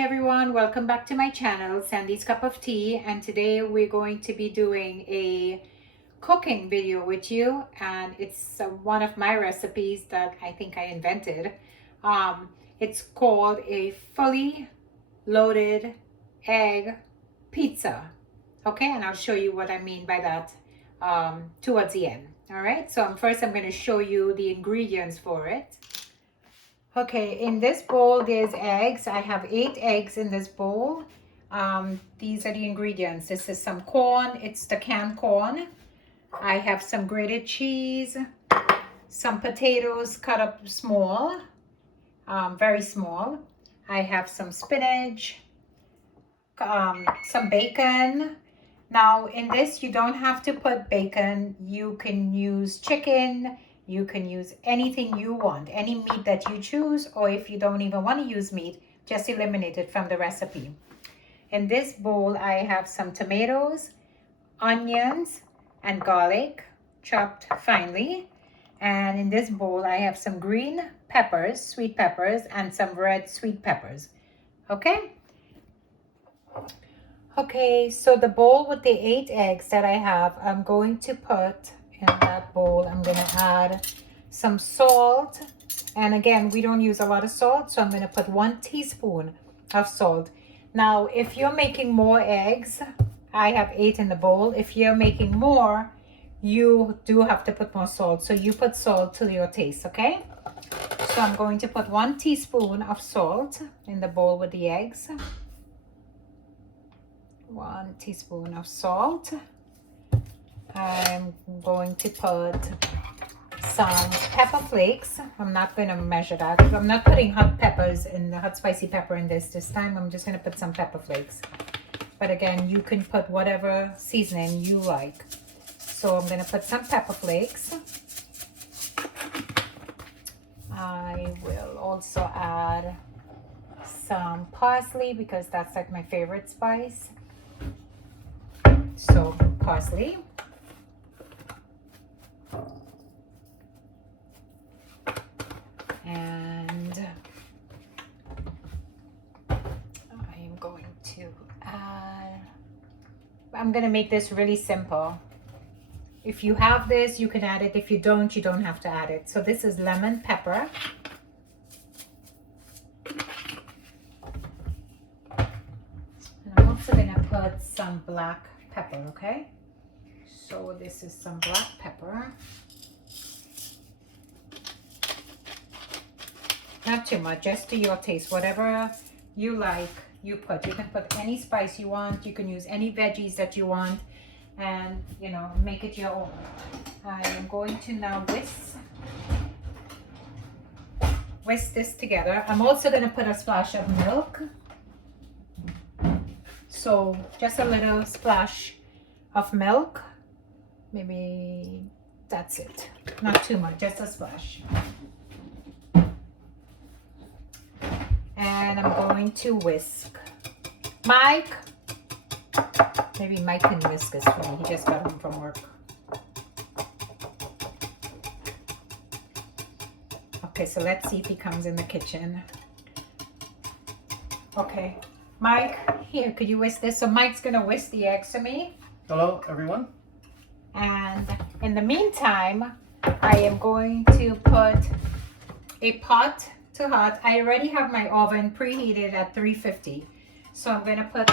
Hi everyone, welcome back to my channel, Sandy's Cup of Tea, and today we're going to be doing a cooking video with you, and it's one of my recipes that I think I invented. It's called a fully loaded egg pizza. Okay, and I'll show you what I mean by that towards the end. All right, so first I'm going to show you the ingredients for it. Okay, in this bowl there's eggs. I have 8 eggs in this bowl. These are the ingredients. This is some corn. It's the canned corn. I have some grated cheese, some potatoes cut up small, very small. I have some spinach, some bacon. Now in this you don't have to put bacon. You can use chicken. You can use anything you want, any meat that you choose, or if you don't even want to use meat, just eliminate it from the recipe. In this bowl, I have some tomatoes, onions, and garlic chopped finely. And in this bowl, I have some green peppers, sweet peppers, and some red sweet peppers. Okay? Okay, so the bowl with the 8 eggs that I have, I'm going to put in that bowl. I'm going to add some salt, and again, we don't use a lot of salt, so I'm going to put 1 teaspoon of salt. Now if you're making more eggs, I have 8 in the bowl. If you're making more, you do have to put more salt, so you put salt to your taste. Okay, so I'm going to put 1 teaspoon of salt in the bowl with the eggs. 1 teaspoon of salt. I'm going to put some pepper flakes. I'm not going to measure that. I'm not putting hot peppers in the hot spicy pepper in this time. I'm just going to put some pepper flakes. But again, you can put whatever seasoning you like. So I'm going to put some pepper flakes. I will also add some parsley because that's like my favorite spice. So parsley. And I'm going to add, I'm going to make this really simple. If you have this, you can add it. If you don't have to add it. So this is lemon pepper. And I'm also going to put some black pepper, okay? So this is some black pepper. Not too much, just to your taste. Whatever you like, you put. You can put any spice you want. You can use any veggies that you want, and you know, make it your own. I am going to now whisk this together. I'm also going to put a splash of milk. So just a little splash of milk. Maybe that's it. Not too much, just a splash. And I'm going to whisk. Mike, maybe Mike can whisk this for me. He just got home from work. Okay, so let's see if he comes in the kitchen. Okay, Mike, here, could you whisk this? So Mike's gonna whisk the eggs for me. Hello, everyone. And in the meantime, I am going to put a pot to hot. I already have my oven preheated at 350. So I'm going to put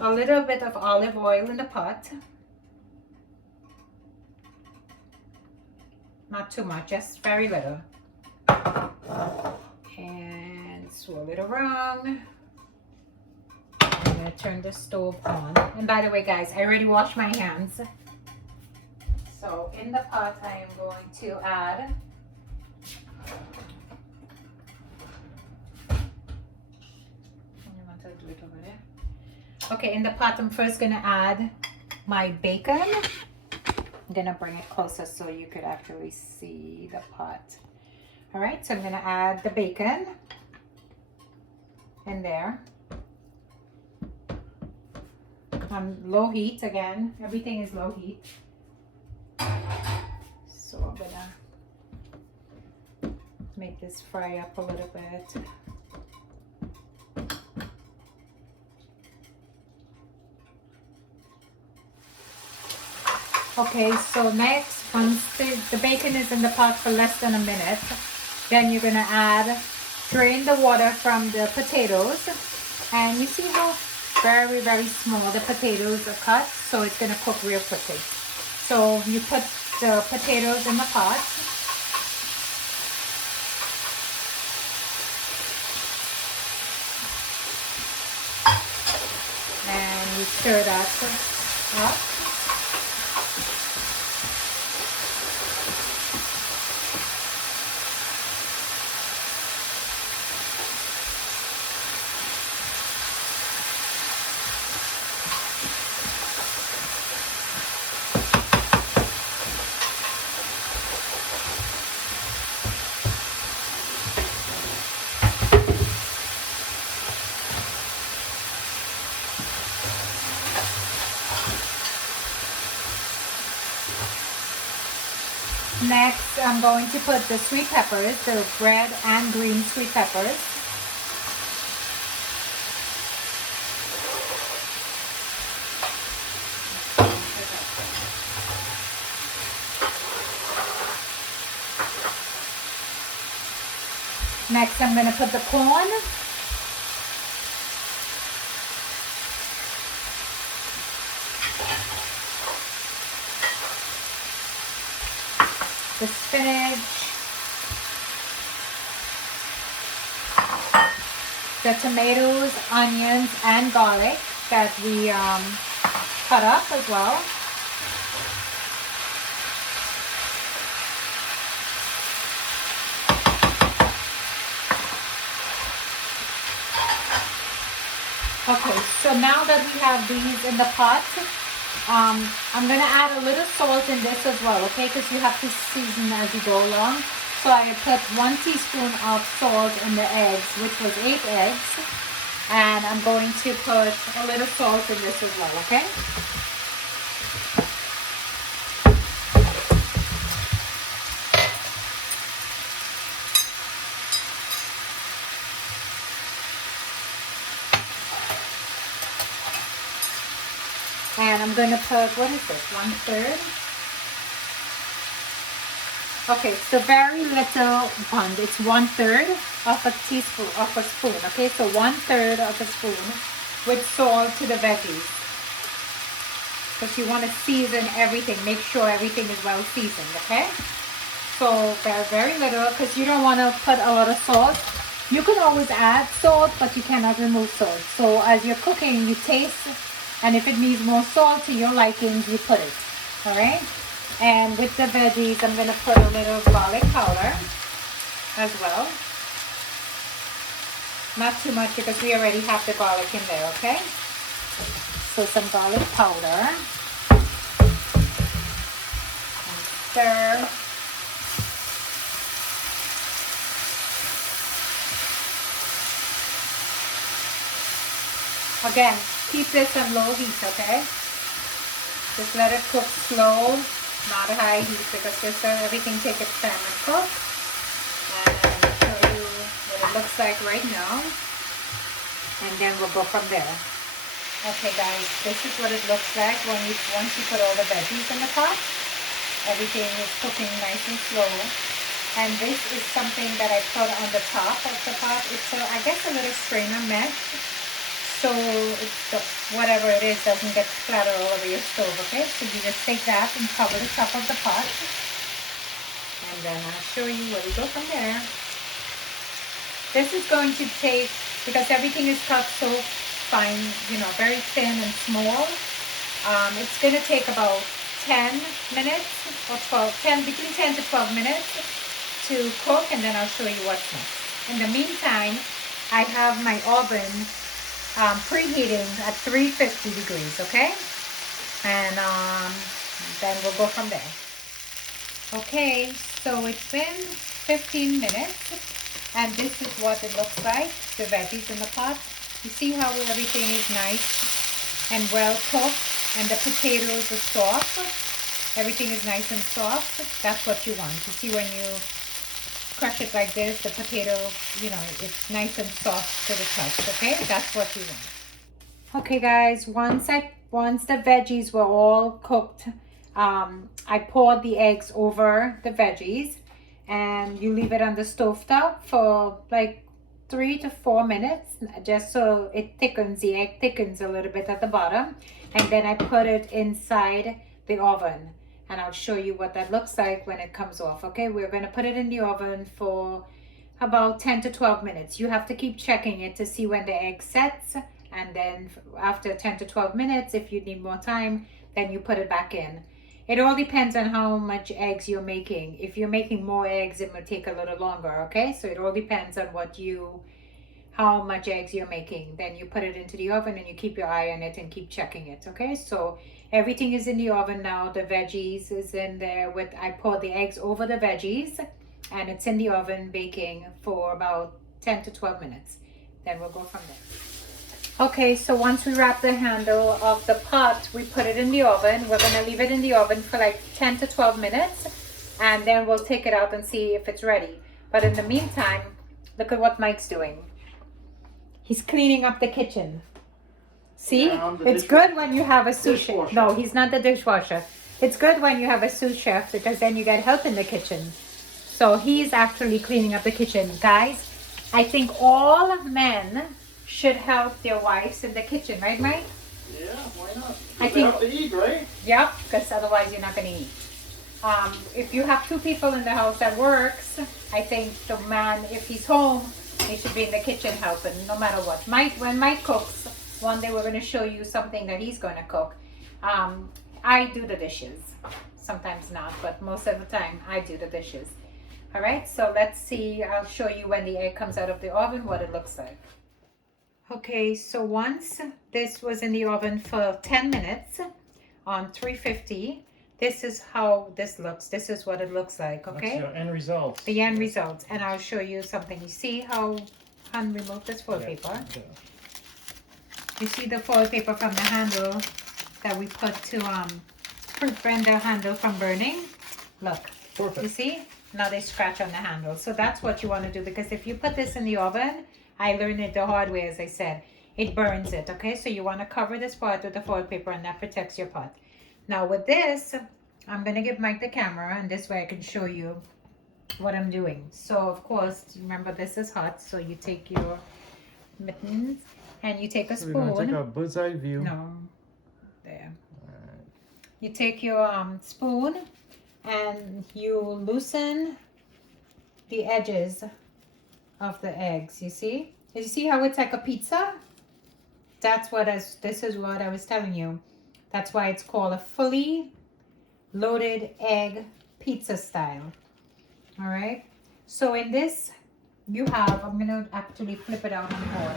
a little bit of olive oil in the pot. Not too much, just very little. And swirl it around. I'm going to turn the stove on. And by the way, guys, I already washed my hands. So in the pot, I am going to add okay, in the pot, I'm first going to add my bacon. I'm going to bring it closer so you could actually see the pot. All right, so I'm going to add the bacon in there. On low heat again. Everything is low heat. So I'm going to make this fry up a little bit. Okay, so next, once the bacon is in the pot for less than a minute, then you're gonna drain the water from the potatoes. And you see how very, very small the potatoes are cut, so it's gonna cook real quickly. So you put the potatoes in the pot. And you stir that up. Next, I'm going to put the sweet peppers, the red and green sweet peppers. Next, I'm going to put the corn. The spinach, the tomatoes, onions, and garlic that we cut up as well. Okay, so now that we have these in the pot, I'm going to add a little salt in this as well, okay, because you have to season as you go along. So I put 1 teaspoon of salt in the eggs, which was 8 eggs. And I'm going to put a little salt in this as well, okay? And I'm going to put, what is this, 1/3? Okay, so very little bun. It's 1/3 of a teaspoon, of a spoon. Okay, so 1/3 of a spoon with salt to the veggies. Because you want to season everything. Make sure everything is well seasoned, okay? So very, very little, because you don't want to put a lot of salt. You can always add salt, but you cannot remove salt. So as you're cooking, you taste, and if it needs more salt to your likings, you put it, all right? And with the veggies, I'm going to put a little garlic powder as well. Not too much because we already have the garlic in there, okay? So some garlic powder. And stir. Again, keep this on low heat, okay? Just let it cook slow, not a high heat, because just everything takes its time to cook. And I'll show you what it looks like right now. And then we'll go from there. Okay guys, this is what it looks like once you put all the veggies in the pot. Everything is cooking nice and slow. And this is something that I put on the top of the pot. It's, I guess, a little strainer mesh. So whatever it is doesn't get splattered all over your stove, okay? So you just take that and cover the top of the pot. And then I'll show you where we go from there. This is going to take, because everything is cut so fine, you know, very thin and small, it's going to take about 10 minutes or between 10 to 12 minutes to cook, and then I'll show you what's next. In the meantime, I have my oven preheating at 350 degrees, okay? And then we'll go from there. Okay, so it's been 15 minutes, and this is what it looks like, the veggies in the pot. You see how everything is nice and well cooked, and the potatoes are soft. Everything is nice and soft. That's what you want. You see when you crush it like this, the potato, you know, it's nice and soft to the touch, okay? That's what you want. Okay guys, once the veggies were all cooked, I poured the eggs over the veggies, and you leave it on the stove top for like 3 to 4 minutes, just so it thickens, the egg thickens a little bit at the bottom. And then I put it inside the oven, and I'll show you what that looks like when it comes off. Okay, we're going to put it in the oven for about 10 to 12 minutes. You have to keep checking it to see when the egg sets, and then after 10 to 12 minutes, if you need more time, then you put it back in. It all depends on how much eggs you're making. If you're making more eggs, it will take a little longer, okay? So it all depends on how much eggs you're making. Then you put it into the oven and you keep your eye on it and keep checking it, okay? So everything is in the oven now. The veggies is in there I poured the eggs over the veggies, and it's in the oven baking for about 10 to 12 minutes. Then we'll go from there. Okay, so once we wrap the handle of the pot, we put it in the oven. We're gonna leave it in the oven for like 10 to 12 minutes, and then we'll take it out and see if it's ready. But in the meantime, look at what Mike's doing. He's cleaning up the kitchen. See, it's good when you have a sous chef. No, he's not the dishwasher. It's good when you have a sous chef, because then you get help in the kitchen. So he's actually cleaning up the kitchen. Guys, I think all men should help their wives in the kitchen, right, Mike? Yeah, why not? I They think. have to eat, right? Yep, because otherwise you're not going to eat. If you have 2 people in the house that works, I think the man, if he's home, he should be in the kitchen helping, no matter what. When Mike cooks, one day we're going to show you something that he's going to cook. I do the dishes. Sometimes not, but most of the time I do the dishes. All right, so let's see. I'll show you when the egg comes out of the oven, what it looks like. Okay, so once this was in the oven for 10 minutes on 350, this is how this looks. This is what it looks like, okay? That's your end result. The end result. And I'll show you something. You see how Han removed this foil paper? Yeah. You see the foil paper from the handle that we put to prevent the handle from burning? Look, Perfect. you see? Now they scratch on the handle. So that's what you want to do, because if you put this in the oven, I learned it the hard way, as I said, it burns it, okay? So you want to cover this pot with the foil paper, and that protects your pot. Now with this, I'm going to give Mike the camera, and this way I can show you what I'm doing. So of course, remember this is hot, so you take your mittens and you take a spoon. We're going to take a bird's eye view. No, there. You take your spoon and you loosen the edges of the eggs. You see? You see how it's like a pizza? This is what I was telling you. That's why it's called a fully loaded egg pizza style. All right. So in this, you have, I'm gonna actually flip it out on the board,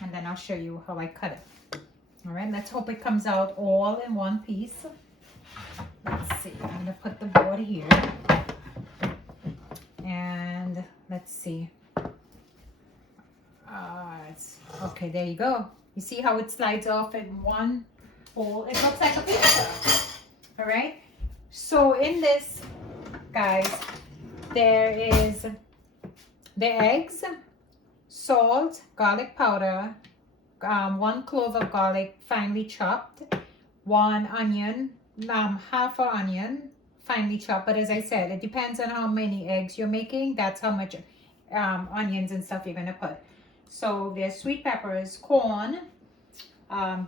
and then I'll show you how I cut it. All right. Let's hope it comes out all in one piece. Let's see. I'm gonna put the board here, and let's see. Okay, there you go. You see how it slides off in one hole? It looks like a pizza. All right. So in this, guys, there is the eggs, salt, garlic powder, 1 clove of garlic finely chopped, 1 onion, half an onion finely chopped. But as I said, it depends on how many eggs you're making. That's how much onions and stuff you're gonna put. So there's sweet peppers, corn,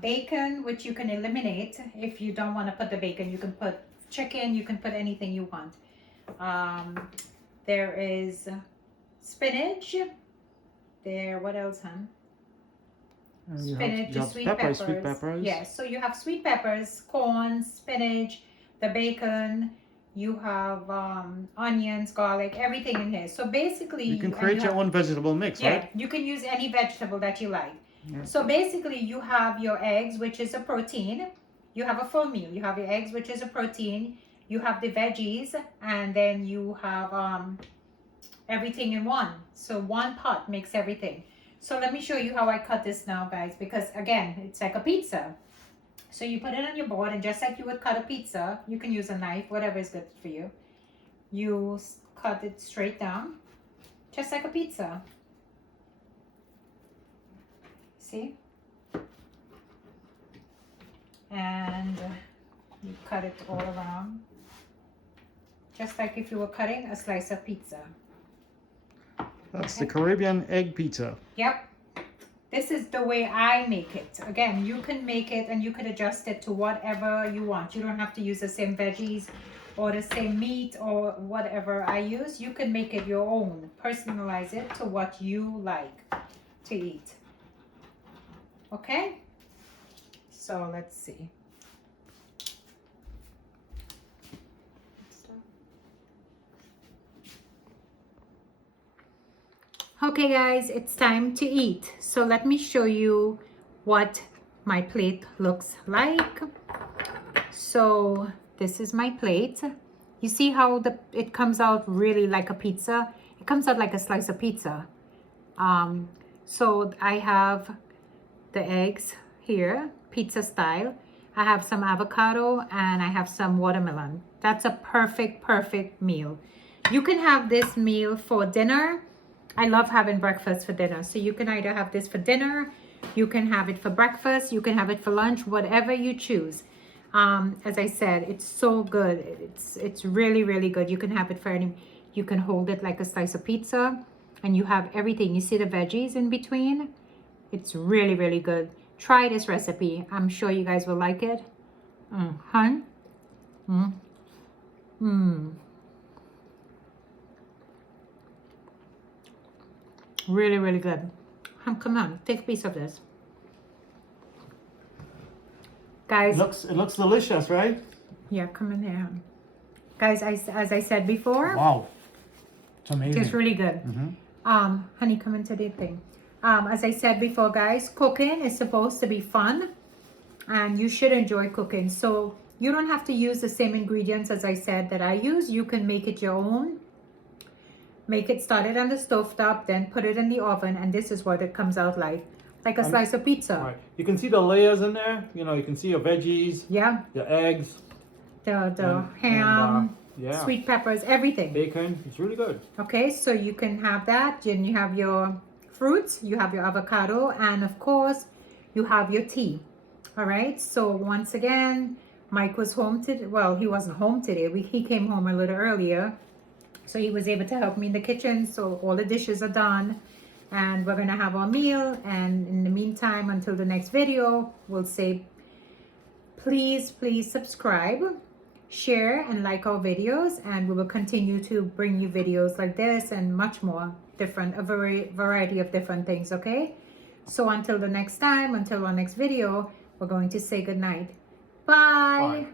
bacon, which you can eliminate if you don't want to put the bacon. You can put chicken, you can put anything you want. There is spinach. What else, hon? Spinach, sweet peppers. Sweet peppers. Yes, so you have sweet peppers, corn, spinach, the bacon. You have onions, garlic, everything in here. So basically, You can create your own vegetable mix, yeah, right? you can use any vegetable that you like. Yeah. So basically, you have your eggs, which is a protein. You have a full meal. You have your eggs, which is a protein. You have the veggies, and then you have everything in one. So one pot makes everything. So let me show you how I cut this now, guys, because again, it's like a pizza. So you put it on your board, and just like you would cut a pizza, you can use a knife, whatever is good for you. You cut it straight down, just like a pizza. See? And You cut it all around. Just like if you were cutting a slice of pizza. That's the Caribbean egg pizza. Yep. This is the way I make it. Again, you can make it and you can adjust it to whatever you want. You don't have to use the same veggies or the same meat or whatever I use. You can make it your own. Personalize it to what you like to eat. Okay? So let's see. Okay guys, it's time to eat. So let me show you what my plate looks like. So this is my plate. You see how it comes out really like a pizza? It comes out like a slice of pizza. So I have the eggs here, pizza style. I have some avocado and I have some watermelon. That's a perfect meal. You can have this meal for dinner. I love having breakfast for dinner. So you can either have this for dinner, you can have it for breakfast, you can have it for lunch, whatever you choose. As I said, it's so good. It's really good. You can have it for any, you can hold it like a slice of pizza and you have everything. You see the veggies in between? It's really good. Try this recipe. I'm sure you guys will like it. Really good. Come on, take a piece of this. Guys. It looks delicious, right? Yeah, come in here. Guys, as I said before. Wow. It's amazing. It's really good. Honey, come into the thing. As I said before, guys, cooking is supposed to be fun and you should enjoy cooking. So you don't have to use the same ingredients as I said that I use. You can make it your own. Make it, start it on the stovetop, then put it in the oven, and this is what it comes out like a slice of pizza. Right. You can see the layers in there. You know, you can see your veggies. Yeah. The eggs. The ham, yeah. sweet peppers, everything. Bacon. It's really good. Okay, so you can have that. And you have your fruits, you have your avocado, and of course, you have your tea. All right, so once again, Mike was home today. Well, he wasn't home today. He came home a little earlier. So he was able to help me in the kitchen. So all the dishes are done and we're going to have our meal. And in the meantime, until the next video, we'll say, please subscribe, share and like our videos. And we will continue to bring you videos like this and much more different, a variety of different things. Okay. So until the next time, until our next video, we're going to say good night. Bye. Bye.